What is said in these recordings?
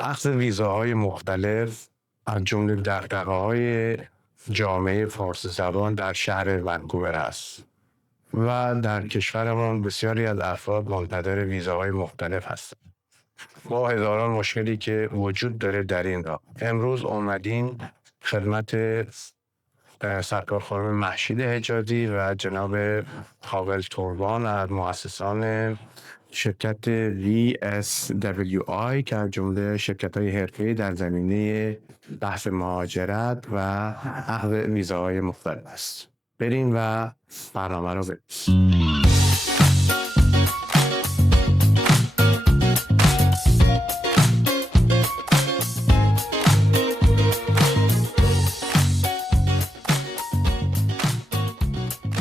اخذ ویزاهای مختلف از جمله دغدغه‌های جامعه فارسی زبان در شهر ونکوور است و در کشورمان بسیاری از افراد منتظر ویزاهای مختلف هستند. با هزاران مشکلی که وجود داره در این راه، امروز اومدیم خدمت سرکار خانم مهشید حجازی و جناب حاول توربان از مؤسسان شرکت VSWI که از جمله شرکت‌های حرفه‌ای در زمینه بحث مهاجرت و اخذ ویزاهای مختلف است. بریم و برنامه رو بریم.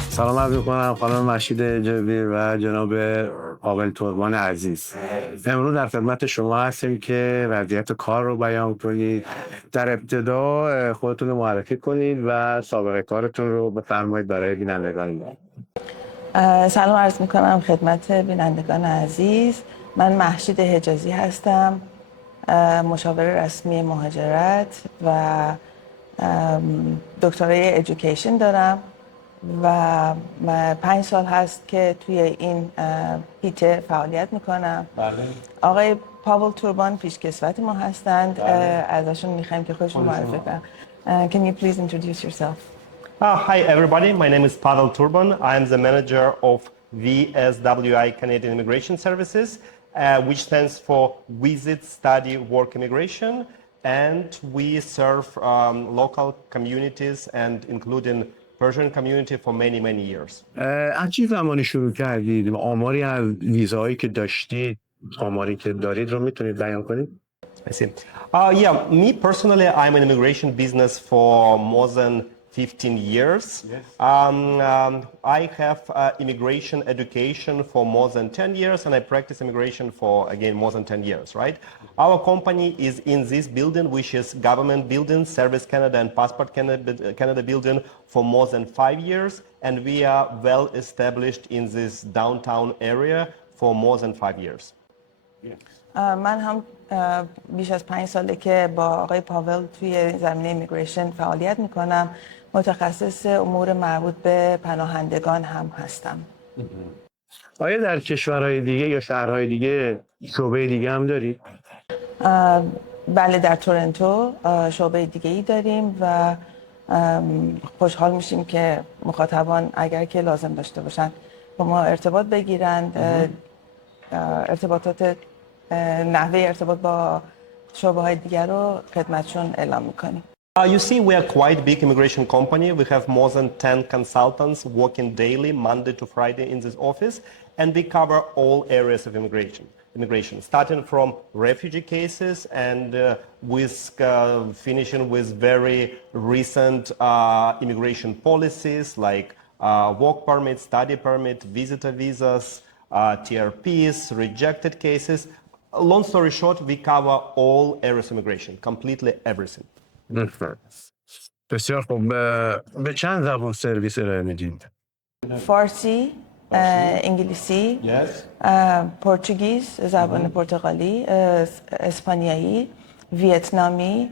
سلام عرض می‌کنم خانم مشکلات حجازی و جناب حاول توربان عزیز. امروز در خدمت شما هستیم که وضعیت کار رو بیان کنید. در ابتدا خودتون رو معرفی کنید و سابقه کارتون رو بفرمایید برای بینندگان. سلام عرض می‌کنم خدمت بینندگان عزیز. من مهشید حجازی هستم، مشاور رسمی مهاجرت و دکترای ادویکیشن دارم و 5 سال هست که توی این هیته فعالیت میکنم. آقای پاول توربان پیشکسوت ما هستند. ازشون میخوایم که خودشون معرفی کنن. Can you please introduce yourself? Hi everybody, my name is Pavel Turban. I am the manager of VSWI Canadian Immigration Services, which stands for Visit, Study, Work Immigration, and we serve local communities and including Persian community for many years. از چه زمانی شروع کردید؟ آماری از ویزاهایی که داشتید، آماری که دارید رو میتونید بیان کنید؟ I see. Me personally, I'm in immigration business for more than 15 years. Yes. I have immigration education for more than 10 years, and I practice immigration for, again, more than 10 years, right? Our company is in this building, which is government building, Service Canada and Passport Canada building for more than 5 years, and we are well established in this downtown area for more than 5 years. Yes. من هم بیش از 5 ساله که با آقای پاول توی زمینه ایمیگریشن فعالیت میکنم. متخصص امور مربوط به پناهندگان هم هستم. آیا در کشورهای دیگه یا شهرهای دیگه شعبه دیگه هم دارید؟ بله، در تورنتو شعبه دیگه ای داریم و خوشحال میشیم که مخاطبان اگر که لازم داشته باشن با ما ارتباط بگیرند. ارتباطات نحوه ارتباط با شعبه های دیگر رو خدمتشون اعلام میکنیم. You see, we are quite big immigration company. We have more than 10 consultants working daily, Monday to Friday in this office, and we cover all areas of immigration, starting from refugee cases and finishing with very recent immigration policies like work permit, study permit, visitor visas, TRPs, rejected cases. Long story short, we cover all areas of immigration, completely everything. بسیار خوب. به چند زبان سرویس ارائه میدید؟ فارسی، انگلیسی، پرتغالی، زبان پرتغالی، اسپانیایی، ویتنامی،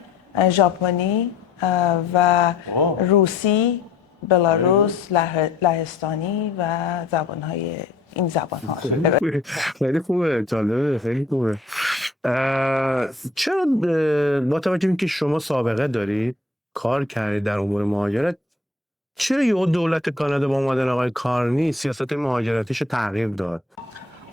ژاپنی و روسی، بلاروس، لهستانی و زبان‌های این زبان‌ها. خیلی خوبه، جالبه، خیلی خوبه. چرا با توجه به اینکه شما سابقه دارید، کار کردید در امور مهاجرت، چرا یه دولت کانادا با اومدن آقای کارنی سیاست مهاجرتیش رو تغییر داد؟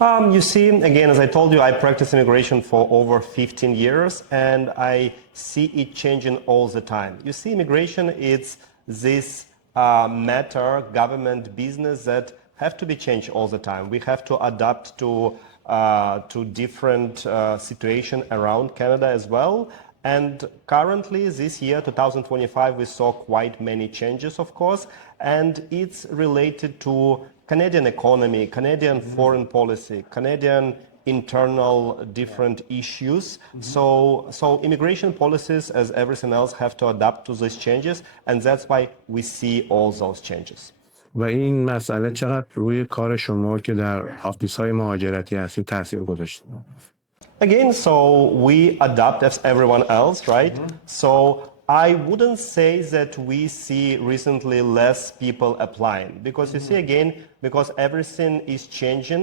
You see, again, as I told you, I practice immigration for over 15 years and I see it changing all the time. You see, immigration is this matter, government business that have to be changed all the time. We have to adapt to different situation around Canada as well. And currently, this year, 2025, we saw quite many changes, of course, and it's related to Canadian economy, Canadian foreign policy, Canadian internal different issues. So immigration policies, as everything else, have to adapt to these changes, and that's why we see all those changes. و این مسئله چقدر روی کار شما که در آفیس‌های مهاجرتی هستید تاثیر گذاشته؟ Again, so we adapt as everyone else, right? So I wouldn't say that we see recently less people applying because you see again, because everything is changing,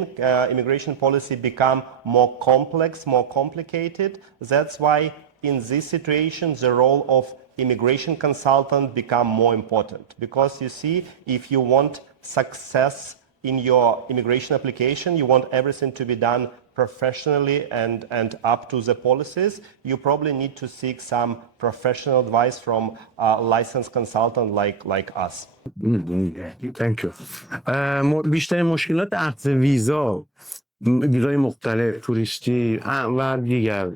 immigration policy become more complex, more complicated. That's why in this situation, the role of immigration consultant become more important because you see, if you want success in your immigration application, you want everything to be done professionally and up to the policies, you probably need to seek some professional advice from a licensed consultant like us. Thank you. بیشترین مشکلات اخذ ویزای مختلف توریستی و دیگر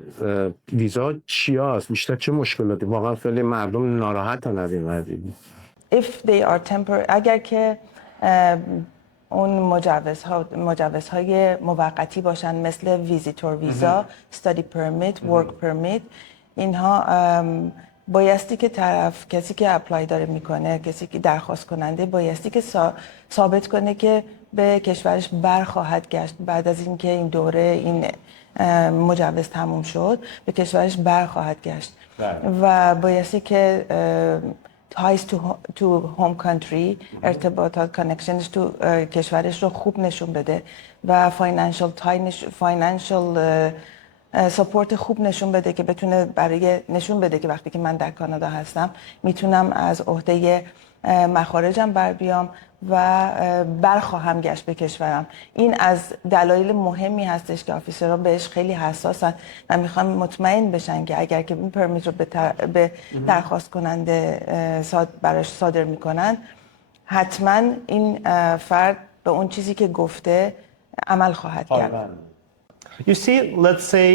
ویزا چی هست؟ بیشتر چه مشکلاتی؟ واقعا خیلی مردم ناراحتن از این قضیه. If they are temporary, اگر که اون مجوزهای موقتی باشن مثل ویزیتور ویزا، استادی پرمیت، ورک پرمیت، اینها بایستی که کسی که اپلای داره میکنه، کسی که درخواست کننده بایستی که ثابت کنه که به کشورش برخواهد گشت بعد از اینکه این دوره این مجوز تموم شد، به کشورش برخواهد گشت و بایستی که ties to home country ارتباطات کانکشنش تو کشورش رو خوب نشون بده و financial سپورت خوب نشون بده که بتونه برای نشون بده که وقتی که من در کانادا هستم میتونم از عهده مخارجم بر بیام و برخواهم گشت به کشورم. این از دلایل مهمی هستش که آفیسرها بهش خیلی حساسن و میخوان مطمئن بشن که اگر که این پرمیت رو به درخواست کننده براش صادر میکنن حتما این فرد به اون چیزی که گفته عمل خواهد کرد. You see, let's say,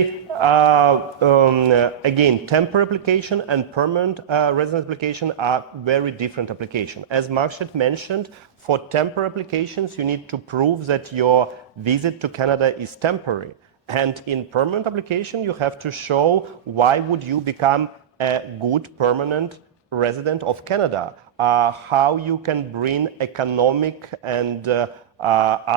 again, temporary application and permanent residence application are very different applications. As Mehshid mentioned, for temporary applications, you need to prove that your visit to Canada is temporary. And in permanent application, you have to show why would you become a good permanent resident of Canada, how you can bring economic and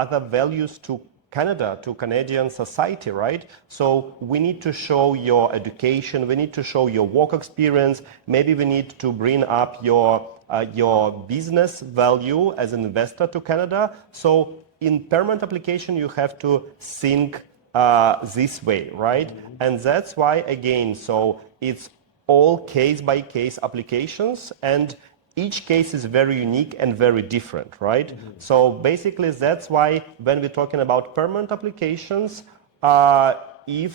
other values to Canada, to Canadian society, right? So we need to show your education, we need to show your work experience, maybe we need to bring up your business value as an investor to Canada. So in permanent application, you have to think this way, right? And that's why, again, so it's all case-by-case applications, and each case is very unique and very different, right? So basically that's why when we're talking about permanent applications, if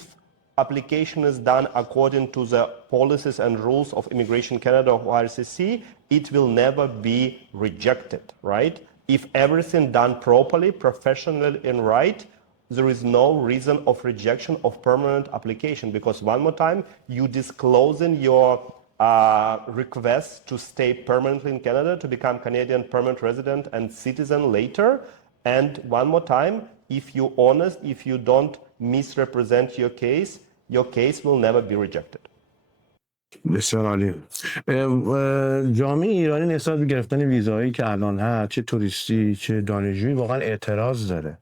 application is done according to the policies and rules of Immigration Canada or RCC, it will never be rejected, right? If everything done properly, professionally and right, there is no reason of rejection of permanent application because one more time, you disclosing your request to stay permanently in Canada, to become Canadian permanent resident and citizen later. And one more time, if you're honest, if you don't misrepresent your case will never be rejected. بسیار عالی. جامعه ایرانی نسبت به گرفتن ویزایی که الان هست، چه توریستی چه دانشجویی، واقعا اعتراض داره.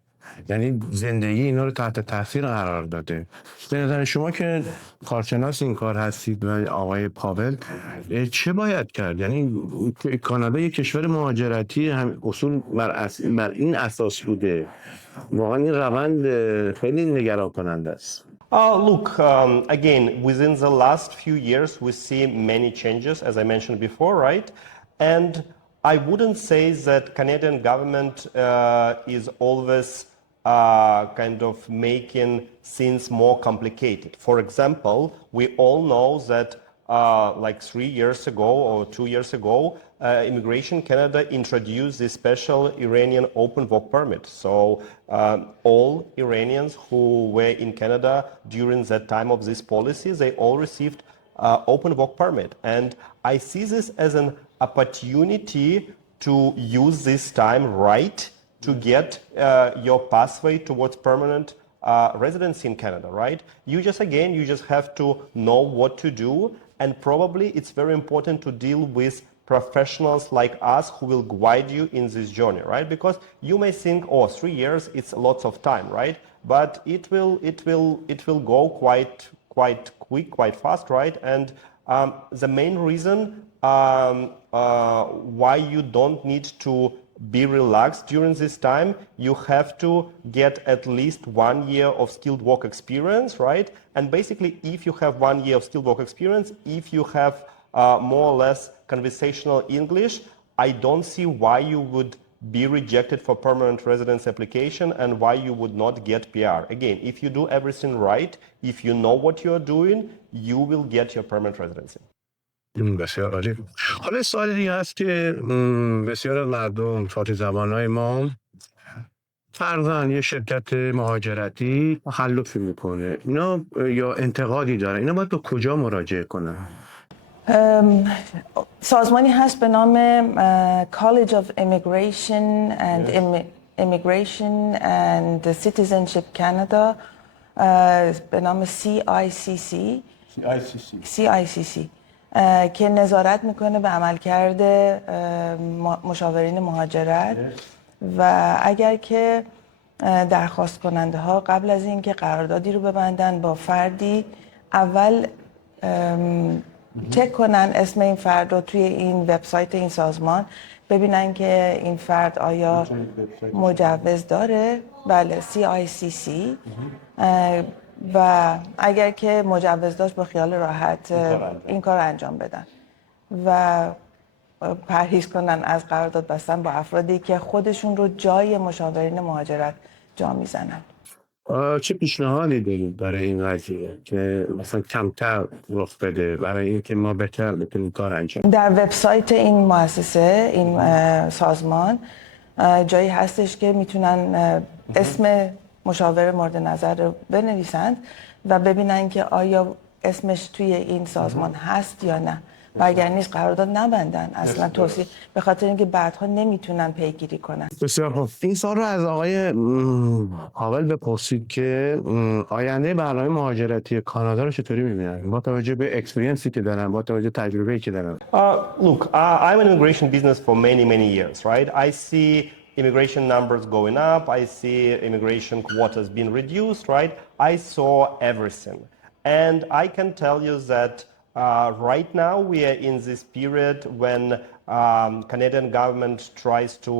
یعنی زندگی اینا رو تحت تاثیر قرار داده. به نظر شما که کارشناس این کار هستید و آقای پاول، چه باید کرد؟ یعنی کانادا یک کشور مهاجرتی هم اصول بر این اساس بوده. واقعا این روند خیلی نگران کننده است. Look, again, within the last few years, we see many changes, as I mentioned before, right? And I wouldn't say that Canadian government is always kind of making things more complicated. For example, we all know that like 3 years ago or 2 years ago, Immigration Canada introduced this special Iranian open work permit. So all Iranians who were in Canada during that time of this policy, they all received open work permit. And I see this as an opportunity to use this time right to get your pathway towards permanent residency in Canada, right? You just have to know what to do, and probably it's very important to deal with professionals like us who will guide you in this journey, right? Because you may think, oh, 3 years, it's lots of time, right? but it will go quite quick, quite fast, right? And the main reason why you don't need to be relaxed during this time, you have to get at least 1 year of skilled work experience, right? And basically, if you have 1 year of skilled work experience, if you have more or less conversational English, I don't see why you would be rejected for permanent residence application and why you would not get PR. Again, if you do everything right, if you know what you're doing, you will get your permanent residency. بسیار عالی. حالا سوال دیگه هست که بسیار از مردم فارسی زبانهای ما فرضاً یه شرکت مهاجرتی تخلفی میکنه، اینا یا انتقادی دارن، اینا باید به کجا مراجعه کنن؟ سازمانی هست به نام College of Immigration and Citizenship Canada به نام CICC که نظارت میکنه به عملکرد مشاورین مهاجرت و اگر که درخواست کننده ها قبل از اینکه قراردادی رو ببندن با فردی، اول چک کنن اسم این فرد رو توی این وبسایت این سازمان، ببینن که این فرد آیا مجوز داره، بله CICC، و اگر که مجوز داشت با خیال راحت این کار رو انجام بدن و پرهیز کنن از قرارداد بستن با افرادی که خودشون رو جای مشاورین مهاجرت جا میزنن. چه پیشنهادی دارید برای این قضیه که مثلا کمتر رخ بده، برای اینکه ما بهتر بتونیم کار انجام؟ در وبسایت این مؤسسه، این سازمان، جایی هستش که میتونن اسم مشاور مورد نظر رو بنویسند و ببینن که آیا اسمش توی این سازمان هست یا نه و اگر نیست قرارداد نبندن اصلا توصیه، به خاطر اینکه بعدها نمیتونن پیگیری کنن. بسیار خوب. این سوال رو از آقای هاول بپرسید که آینده برنامه مهاجرتی کانادا رو چطوری می‌بینن با توجه به اکسپریانسی که دارن، با توجه به تجربه‌ای که دارن؟ Look, I'm in immigration business for many years, right? I see immigration numbers going up, I see immigration quotas being reduced, right? I saw everything. And I can tell you that right now we are in this period when Canadian government tries to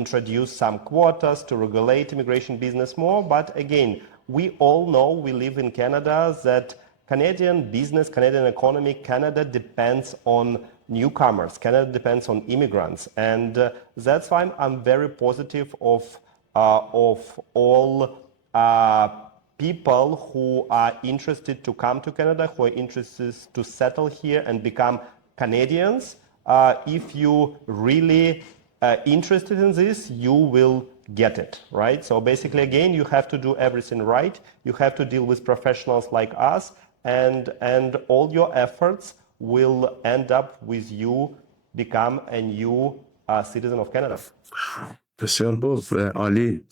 introduce some quotas to regulate immigration business more. But again, we all know, we live in Canada, that Canadian business, Canadian economy, Canada depends on newcomers. Canada depends on immigrants. And that's why I'm very positive of all people who are interested to come to Canada, who are interested to settle here and become Canadians. If you really interested in this, you will get it, right? So basically, again, you have to do everything right. You have to deal with professionals like us, and all your efforts will end up with you become a new citizen of Canada. بسیار خوب، عالی.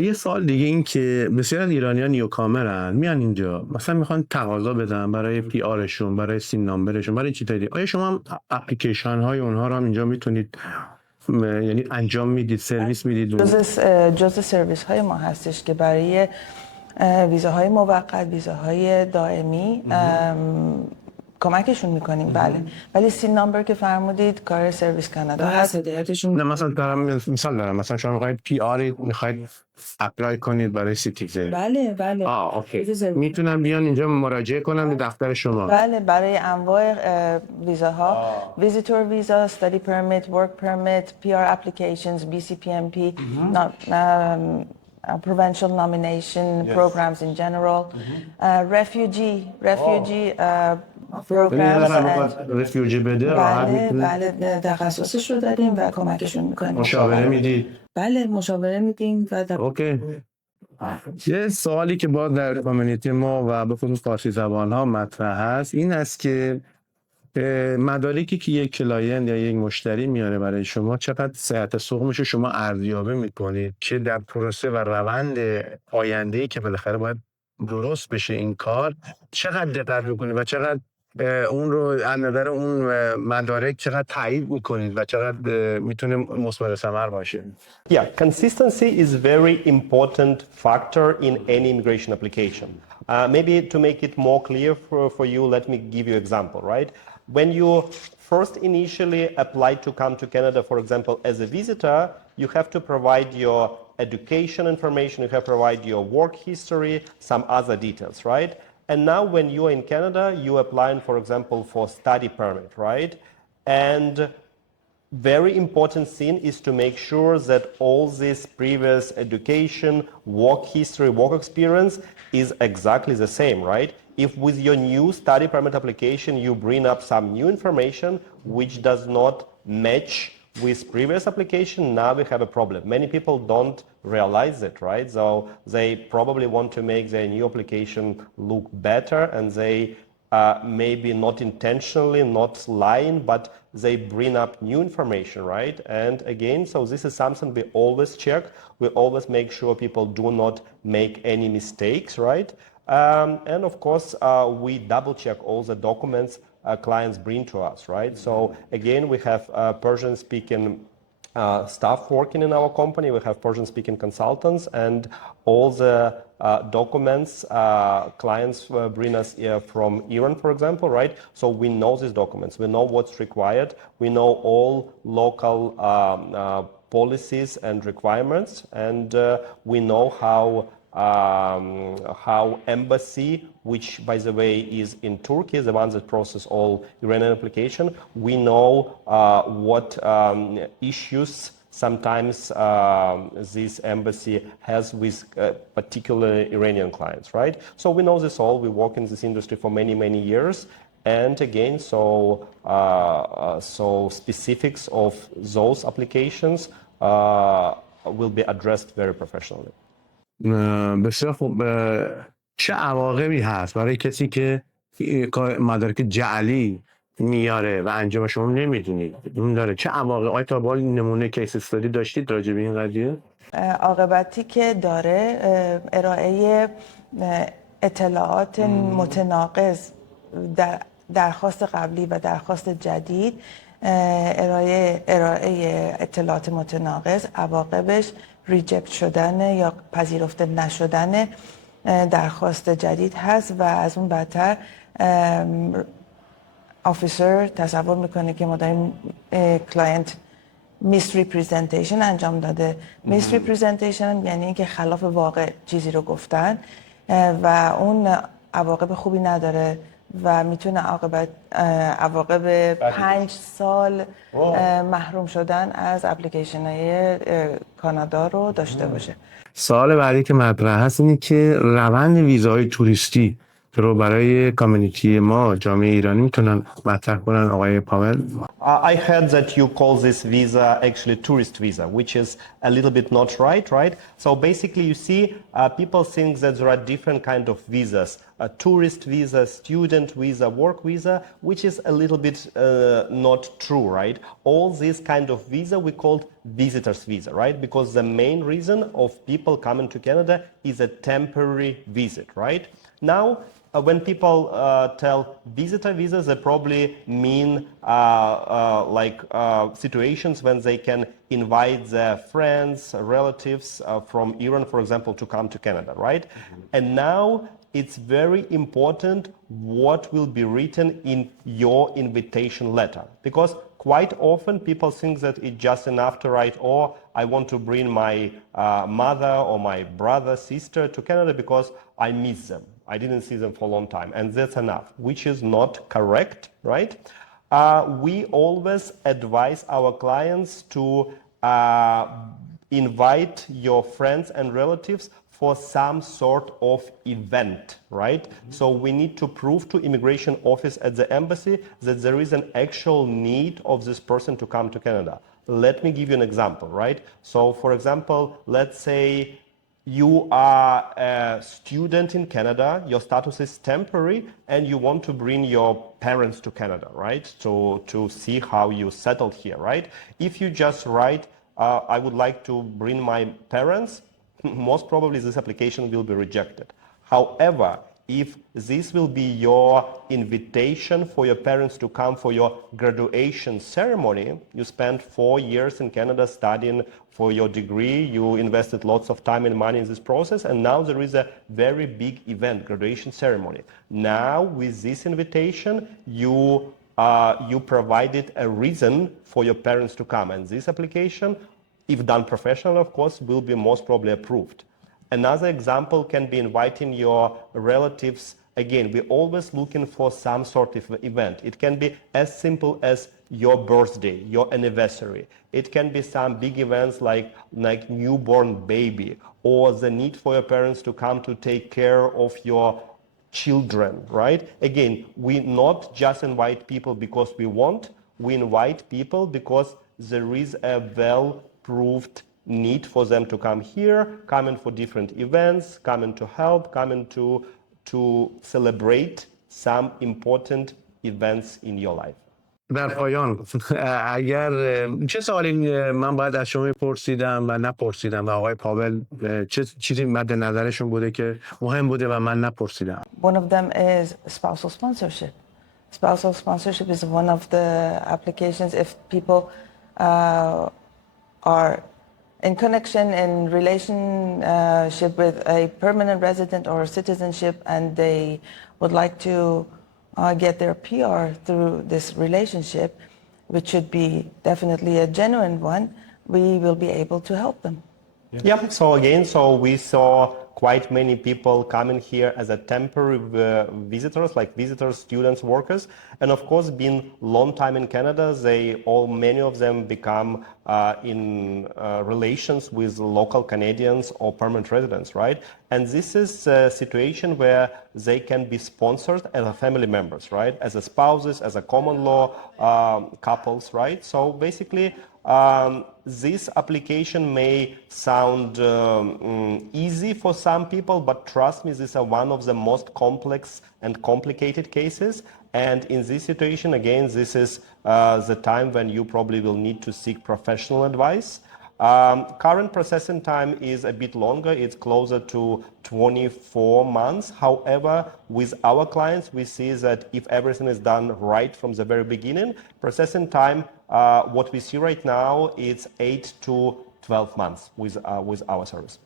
یه سوال دیگه این که بسیار از ایرانیان نیوکامرن، میان اینجا مثلا میخوان تقاضا بدن برای پی آرشون، برای سین نامبرشون، برای چیزایی. آیا شما هم اپلیکیشن های اونها رو هم اینجا میتونید یعنی انجام میدید، سرویس میدید؟ جزء سرویس های ما هستش که برای ویزاهای موقت، ویزاهای دائمی کمکشون میکنیم، بله. ولی سین نامبر که فرمودید کار سرویس کانادا هست، هدایتشون. نه مثلا دارم مثال دارم، مثلا شما میخواید پی آر میخواید اپلای کنید برای سیتیزن، بله. اوکی. میتونم بیان اینجا مراجعه کنم به دفتر شما؟ بله، برای انواع ویزاها، ویزیتور ویزا، استادی پرمیت، ورک پرمیت، پی آر اپلیکیشنز، بی سی پی ام پی، provincial nomination programs in general, refugee programs. رفیوجی بده بله، تخصصش رو داریم و کمکشون میکنیم. مشاوره میدید؟ بله، مشاوره میدیم. اوکی. یه سوالی که باز در کامیونیتی ما و به خصوص فارسی زبان ها مطرح هست این است که مدارکی که یک کلاینت یا یک مشتری میاره برای شما چقدر صحت سقمش رو شما ارزیابی میکنید که در پروسه و روند آینده‌ای که بالاخره باید درست بشه این کار چقدر دقت میکنید و چقدر اون رو از نظر اون مدارک چقدر تایید میکنید و چقدر میتونه مثمر ثمر باشه؟ Yeah, consistency is very important factor in any immigration application. Maybe to make it more clear for you, let me give you an example, right? When you first initially apply to come to Canada, for example, as a visitor, you have to provide your education information, you have to provide your work history, some other details, right? And now when you are in Canada, you applying, for example, for study permit, right? And very important thing is to make sure that all this previous education, work history, work experience is exactly the same, right? If with your new study permit application you bring up some new information which does not match with previous application, now we have a problem. Many people don't realize it, right? So they probably want to make their new application look better, and they maybe not intentionally, not lying, but they bring up new information, right? And again, so this is something we always check. We always make sure people do not make any mistakes, right? And of course, we double check all the documents clients bring to us, right? So again, we have Persian speaking staff working in our company. We have Persian-speaking consultants, and all the documents clients bring us from Iran, for example, right? So we know these documents. We know what's required. We know all local policies and requirements, and we know how embassy, which by the way is in Turkey, the one that process all Iranian application, we know what issues sometimes this embassy has with particular Iranian clients, right? So we know this all. We work in this industry for many, many years. And again, so specifics of those applications will be addressed very professionally. بسیار خوب. چه عواقبی هست برای کسی که مدارک جعلی میاره و انجام شما نمیدونید؟ اون داره چه عواقب؟ آیا تا به حال نمونه کیس استادی داشتید راجع به این قضیه؟ عاقبتی که داره ارائه اطلاعات متناقض در درخواست قبلی و درخواست جدید، ارائه اطلاعات متناقض عواقبش ریجکت شدن یا پذیرفته نشدن درخواست جدید هست و از اون بدتر آفیسر تصور میکنه که مدام کلاینت misrepresentation انجام داده. misrepresentation یعنی اینکه خلاف واقع چیزی رو گفتن و اون عواقب خوبی نداره و میتونه عواقب 5 سال محروم شدن از اپلیکیشن های کانادا رو داشته باشه. سوال بعدی که مطرح هست اینه که روند ویزاهای توریستی رو برای کامیونیتی ما جامعه ایرانی میتونن مطرح کنن آقای پاول؟ I heard that you call this visa actually tourist visa, which is a little bit not right? So basically you see people think that there are different kind of visas, a tourist visa, student visa, work visa, which is a little bit not true, right? All this kind of visa we called visitor's visa, right? Because the main reason of people coming to Canada is a temporary visit, right? Now, when people tell visitor visas, they probably mean situations when they can invite their friends, relatives from Iran, for example, to come to Canada, right? And now it's very important what will be written in your invitation letter, because quite often people think that it's just enough to write, oh, I want to bring my mother or my brother, sister to Canada because I miss them. I didn't see them for a long time, and that's enough, which is not correct, right? We always advise our clients to invite your friends and relatives for some sort of event, right? So we need to prove to immigration office at the embassy that there is an actual need of this person to come to Canada. Let me give you an example, right? So for example, let's say you are a student in Canada, your status is temporary, and you want to bring your parents to Canada, right? To see how you settled here, right? If you just write, I would like to bring my parents, most probably this application will be rejected. However, if this will be your invitation for your parents to come for your graduation ceremony, you spent 4 years in Canada studying for your degree, you invested lots of time and money in this process, and now there is a very big event, graduation ceremony. Now with this invitation, you provided a reason for your parents to come, and this application, if done professionally, of course, will be most probably approved. Another example can be inviting your relatives. Again, we're always looking for some sort of event. It can be as simple as your birthday, your anniversary. It can be some big events like newborn baby, or the need for your parents to come to take care of your children, right? Again, we not just invite people because we want, we invite people because there is a well-proved need for them to come here, coming for different events, coming to help, coming to celebrate some important events in your life. در پایان اگر چه سوالی من باید از شما پرسیدم و نپرسیدم و آقای پاول چه چیزی مد نظرشون بوده که مهم بوده و من نپرسیدم؟ One of them is spousal sponsorship. Spousal sponsorship is one of the applications if people are in connection in relationship with a permanent resident or citizenship and they would like to get their PR through this relationship, which should be definitely a genuine one, we will be able to help them. Yeah, so we saw quite many people coming here as a temporary visitors, like visitors, students, workers, and of course, being long time in Canada, many of them become in relations with local Canadians or permanent residents, right? And this is a situation where they can be sponsored as a family members, right? As a spouses, as a common law couples, right? So basically, this application may sound easy for some people, but trust me, these are one of the most complex and complicated cases. And in this situation, again, this is the time when you probably will need to seek professional advice. Current processing time is a bit longer. It's closer to 24 months. However, with our clients, we see that if everything is done right from the very beginning, processing time, what we see right now, it's 8 to 12 months with our service.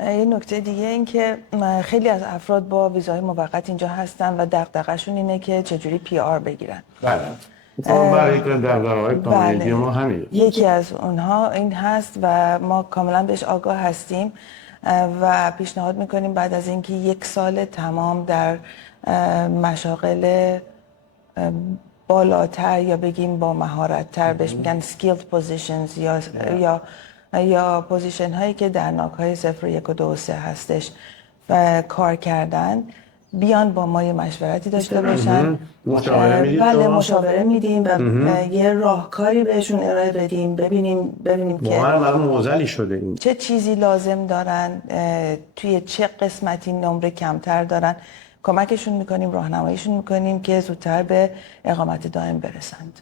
یه نکته دیگه این که خیلی از افراد با ویزای موقت اینجا هستن و دغدغه‌شون اینه که چجوری پی آر بگیرن. بله. یکی از اونها این هست و ما کاملا بهش آگاه هستیم و پیشنهاد میکنیم بعد از اینکه 1 سال تمام در مشاغل بالاتر یا بگیم با مهارت‌تر بهش میگن skilled positions یا پوزیشن هایی که در ناک‌های 0 و 1 و 2 و 3 هستش و کار کردن بیان با ما یه مشورتی داشته باشن. بله مشاوره میدیم و یه راهکاری بهشون ارائه بدیم ببینیم که موزلی شده چه چیزی لازم دارن، توی چه قسمتی نمره کمتر دارن، کمکشون میکنیم، راهنماییشون میکنیم که زودتر به اقامت دائم برسند.